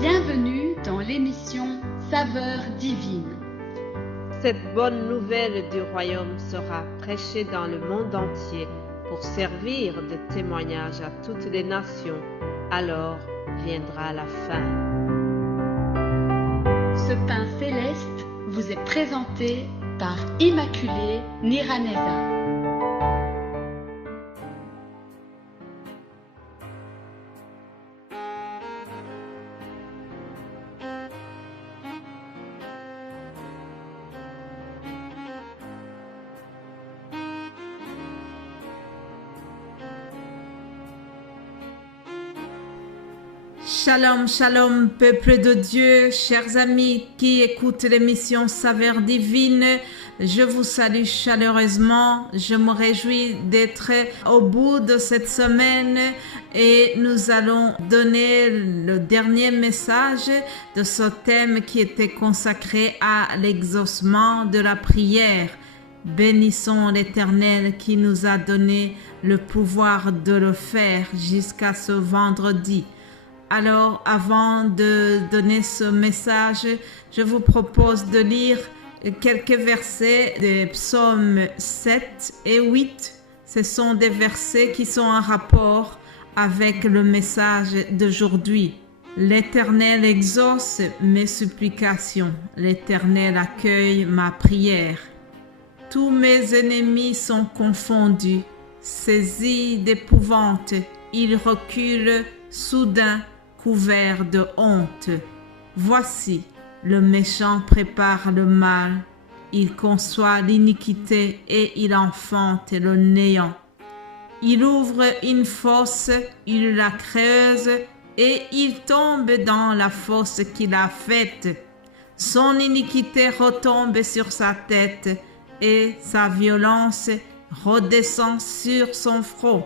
Bienvenue dans l'émission Saveurs divines. Cette bonne nouvelle du royaume sera prêchée dans le monde entier pour servir de témoignage à toutes les nations. Alors viendra la fin. Ce pain céleste vous est présenté par Immaculée Niraneza. Shalom, shalom, peuple de Dieu, chers amis qui écoutent l'émission Saveurs divines, je vous salue chaleureusement. Je me réjouis d'être au bout de cette semaine et nous allons donner le dernier message de ce thème qui était consacré à l'exaucement de la prière. Bénissons l'Éternel qui nous a donné le pouvoir de le faire jusqu'à ce vendredi. Alors, avant de donner ce message, je vous propose de lire quelques versets des psaumes 7 et 8. Ce sont des versets qui sont en rapport avec le message d'aujourd'hui. L'Éternel exauce mes supplications. L'Éternel accueille ma prière. Tous mes ennemis sont confondus. Saisis d'épouvante, ils reculent soudain, couverts de honte. Voici, le méchant prépare le mal, il conçoit l'iniquité et il enfante le néant. Il ouvre une fosse, il la creuse et il tombe dans la fosse qu'il a faite. Son iniquité retombe sur sa tête et sa violence redescend sur son front.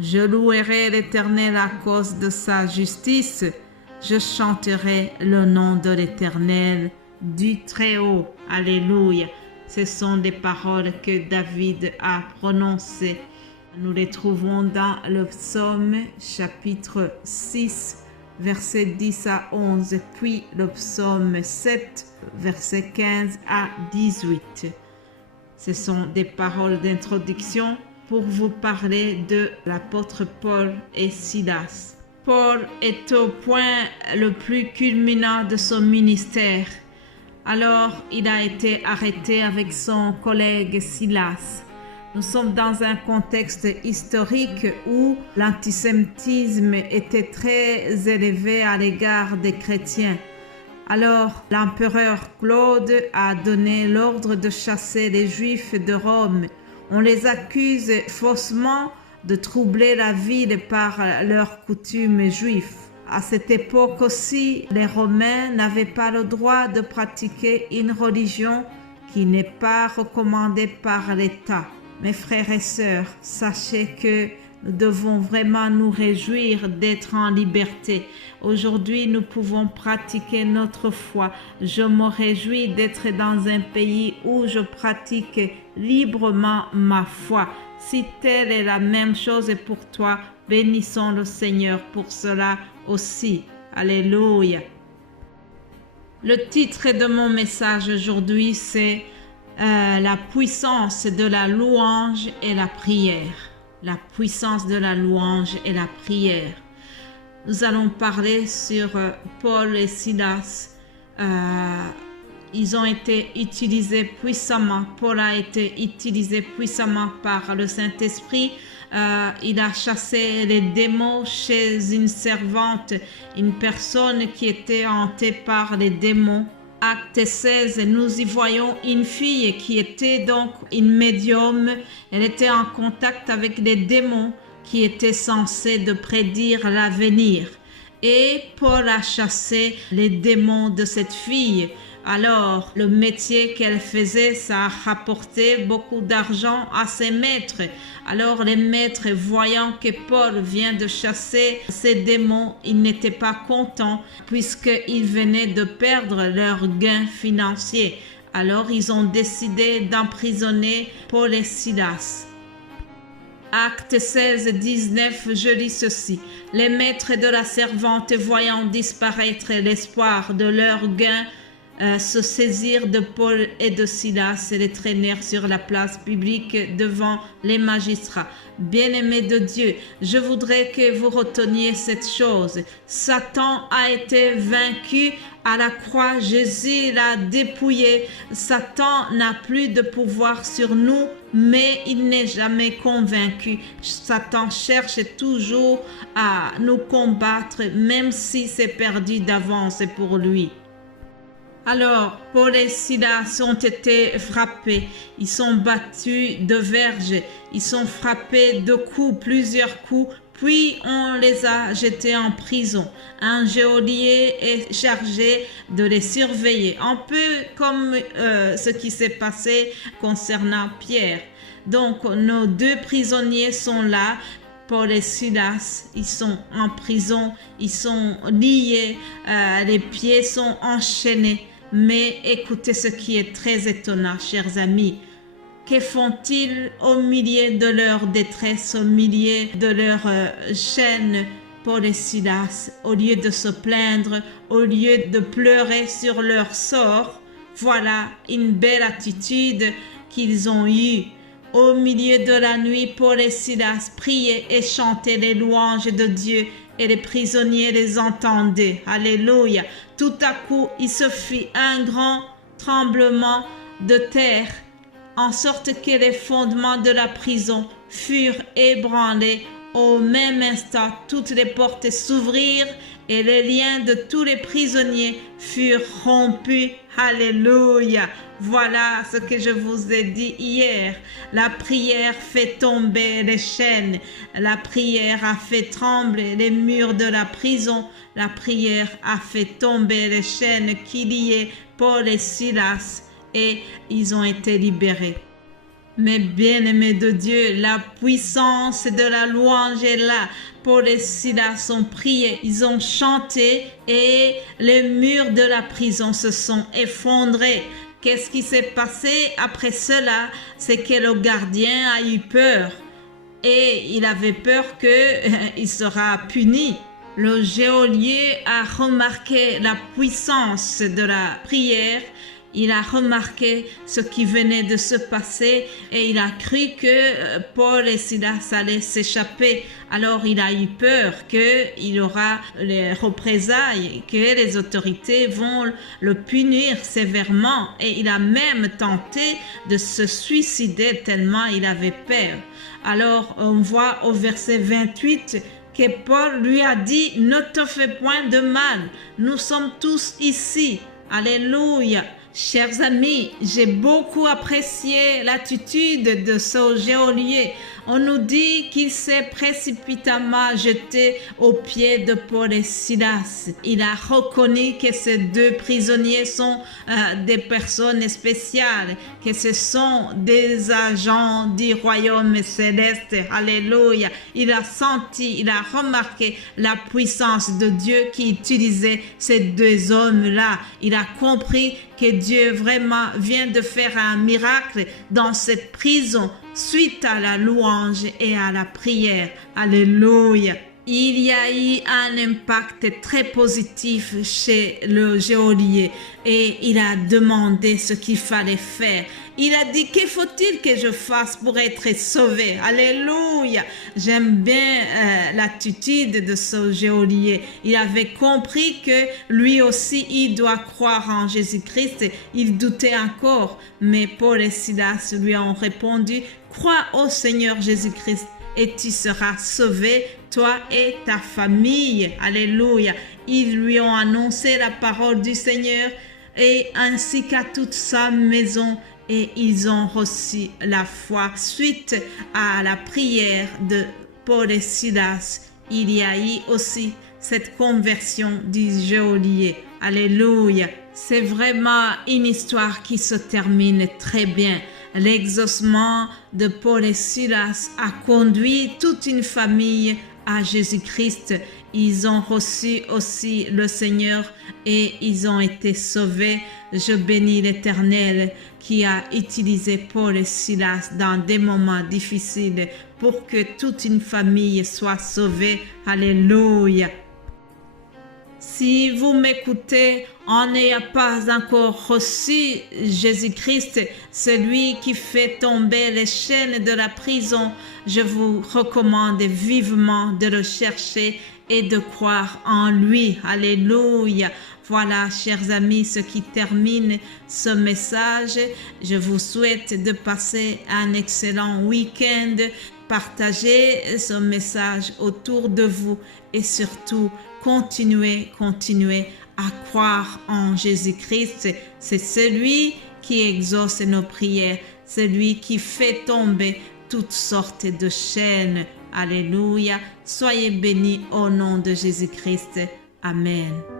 Je louerai l'Éternel à cause de sa justice. Je chanterai le nom de l'Éternel, du Très-Haut. Alléluia. Ce sont des paroles que David a prononcées. Nous les trouvons dans le psaume chapitre 6, versets 10 à 11, puis le psaume 7, versets 15 à 18. Ce sont des paroles d'introduction pour vous parler de l'apôtre Paul et Silas. Paul est au point le plus culminant de son ministère. Alors, il a été arrêté avec son collègue Silas. Nous sommes dans un contexte historique où l'antisémitisme était très élevé à l'égard des chrétiens. Alors, l'empereur Claude a donné l'ordre de chasser les Juifs de Rome. On les accuse faussement de troubler la ville par leurs coutumes juives. À cette époque aussi, les Romains n'avaient pas le droit de pratiquer une religion qui n'est pas recommandée par l'État. Mes frères et sœurs, sachez que nous devons vraiment nous réjouir d'être en liberté. Aujourd'hui, nous pouvons pratiquer notre foi. Je me réjouis d'être dans un pays où je pratique librement ma foi. Si telle est la même chose pour toi, bénissons le Seigneur pour cela aussi. Alléluia. Le titre de mon message aujourd'hui, c'est la puissance de la louange et la prière. La puissance de la louange et la prière. Nous allons parler sur Paul et Silas. Ils ont été utilisés puissamment. Paul a été utilisé puissamment par le Saint-Esprit. Il a chassé les démons chez une servante, une personne qui était hantée par les démons. Acte 16, nous y voyons une fille qui était donc une médium. Elle était en contact avec des démons qui étaient censés de prédire l'avenir. Et Paul a chassé les démons de cette fille. Alors, le métier qu'elle faisait, ça a rapporté beaucoup d'argent à ses maîtres. Alors, les maîtres, voyant que Paul vient de chasser ces démons, ils n'étaient pas contents puisqu'ils venaient de perdre leur gain financier. Alors, ils ont décidé d'emprisonner Paul et Silas. Acte 16, 19, je lis ceci. Les maîtres de la servante, voyant disparaître l'espoir de leur gain, se saisirent de Paul et de Silas et les traînèrent sur la place publique devant les magistrats. Bien-aimés de Dieu, je voudrais que vous reteniez cette chose. Satan a été vaincu à la croix. Jésus l'a dépouillé. Satan n'a plus de pouvoir sur nous, mais il n'est jamais convaincu. Satan cherche toujours à nous combattre, même si c'est perdu d'avance pour lui. Alors, Paul et Silas ont été frappés, ils sont battus de verges, ils sont frappés de coups, plusieurs coups, puis on les a jetés en prison. Un geôlier est chargé de les surveiller, un peu comme ce qui s'est passé concernant Pierre. Donc, nos deux prisonniers sont là. Paul et Silas, ils sont en prison, ils sont liés, les pieds sont enchaînés. Mais écoutez ce qui est très étonnant, chers amis. Que font-ils au milieu de leur détresse, au milieu de leur chaîne, Paul et Silas? Au lieu de se plaindre, au lieu de pleurer sur leur sort, voilà une belle attitude qu'ils ont eue. Au milieu de la nuit, Paul et Silas priaient et chantaient les louanges de Dieu et les prisonniers les entendaient. Alléluia. Tout à coup, il se fit un grand tremblement de terre, en sorte que les fondements de la prison furent ébranlés. Au même instant, toutes les portes s'ouvrirent et les liens de tous les prisonniers furent rompus. Alléluia. Voilà ce que je vous ai dit hier. La prière fait tomber les chaînes. La prière a fait trembler les murs de la prison. La prière a fait tomber les chaînes qui liaient Paul et Silas et ils ont été libérés. Mais bien-aimés de Dieu, la puissance de la louange est là. Paul et Silas ont prié, ils ont chanté et les murs de la prison se sont effondrés. Qu'est-ce qui s'est passé après cela? C'est que le gardien a eu peur et il avait peur qu'il sera puni. Le geôlier a remarqué la puissance de la prière. Il a remarqué ce qui venait de se passer et il a cru que Paul et Silas allaient s'échapper. Alors il a eu peur qu'il y aura les représailles, que les autorités vont le punir sévèrement. Et il a même tenté de se suicider tellement il avait peur. Alors on voit au verset 28 que Paul lui a dit « Ne te fais point de mal, nous sommes tous ici. » Alléluia. Chers amis, j'ai beaucoup apprécié l'attitude de ce geôlier. On nous dit qu'il s'est précipitamment jeté aux pieds de Paul et Silas. Il a reconnu que ces deux prisonniers sont des personnes spéciales, que ce sont des agents du royaume céleste. Alléluia. Il a senti, il a remarqué la puissance de Dieu qui utilisait ces deux hommes-là. Il a compris que Dieu vraiment vient de faire un miracle dans cette prison suite à la louange et à la prière. Alléluia. Il y a eu un impact très positif chez le geôlier et il a demandé ce qu'il fallait faire. Il a dit, que faut-il que je fasse pour être sauvé? Alléluia. J'aime bien l'attitude de ce geôlier. Il avait compris que lui aussi, il doit croire en Jésus-Christ. Il doutait encore, mais Paul et Silas lui ont répondu, crois au Seigneur Jésus-Christ et tu seras sauvé, toi et ta famille. Alléluia. Ils lui ont annoncé la parole du Seigneur et ainsi qu'à toute sa maison. Et ils ont reçu la foi. Suite à la prière de Paul et Silas, il y a eu aussi cette conversion du geôlier. Alléluia. C'est vraiment une histoire qui se termine très bien. L'exaucement de Paul et Silas a conduit toute une famille à Jésus-Christ. Ils ont reçu aussi le Seigneur et ils ont été sauvés. Je bénis l'Éternel. qui a utilisé Paul et Silas dans des moments difficiles pour que toute une famille soit sauvée. Alléluia. Si vous m'écoutez, en n'ayant pas encore reçu Jésus-Christ, celui qui fait tomber les chaînes de la prison, je vous recommande vivement de le chercher et de croire en lui. Alléluia. Voilà, chers amis, ce qui termine ce message. Je vous souhaite de passer un excellent week-end. Partagez ce message autour de vous et surtout, continuez à croire en Jésus-Christ. C'est celui qui exauce nos prières, celui qui fait tomber toutes sortes de chaînes. Alléluia. Soyez bénis au nom de Jésus-Christ. Amen.